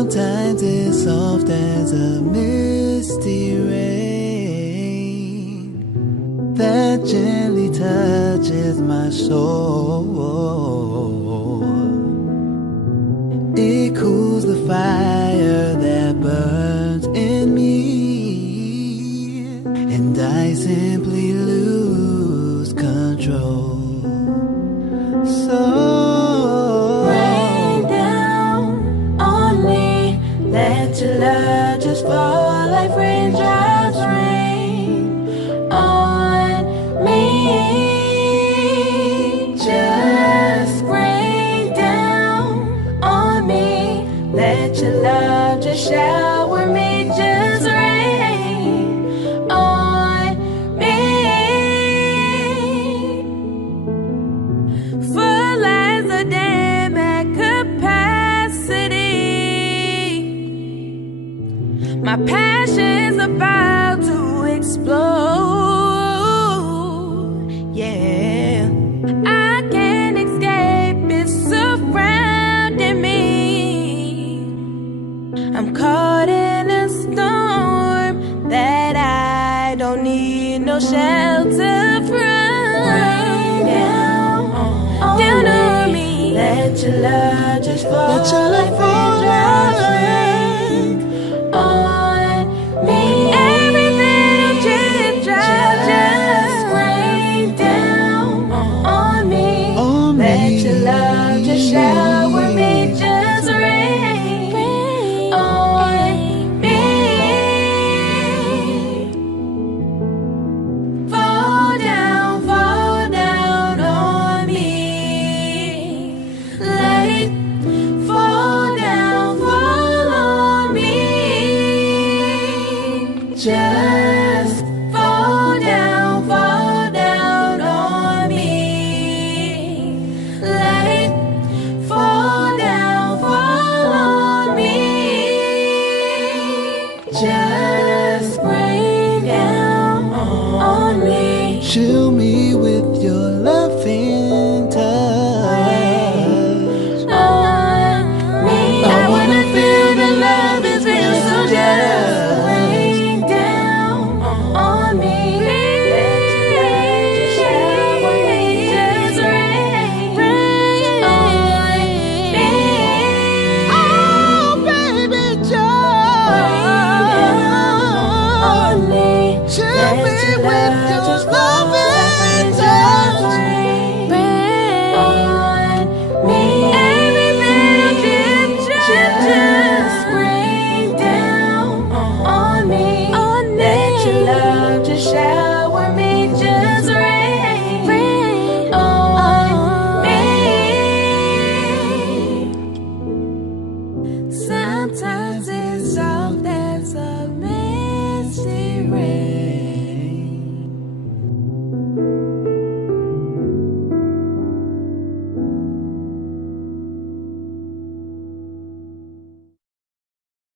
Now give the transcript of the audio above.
Sometimes it's soft as a misty rain that gently touches my soul. It cools the fire that burns in me, and I simply lose control. So rain down on me, let your love just fall like raindrops rain on me. Just rain down on me, let your love just shower me. Just rain on me. Full as a dam at capacity, my passion's about to explode. Yeah, I can't escape, it's surrounding me. I'm caught in a storm that I don't need no shelter from. Rain down on me, let your love just fall like raindrops rain on me. Every little drip drop just rain down on me. Let your love just shower me. Just rain on me. Fall down on me. Let it fall on me. Just fall down on me. Let it fall on me. Just rain down on me. chill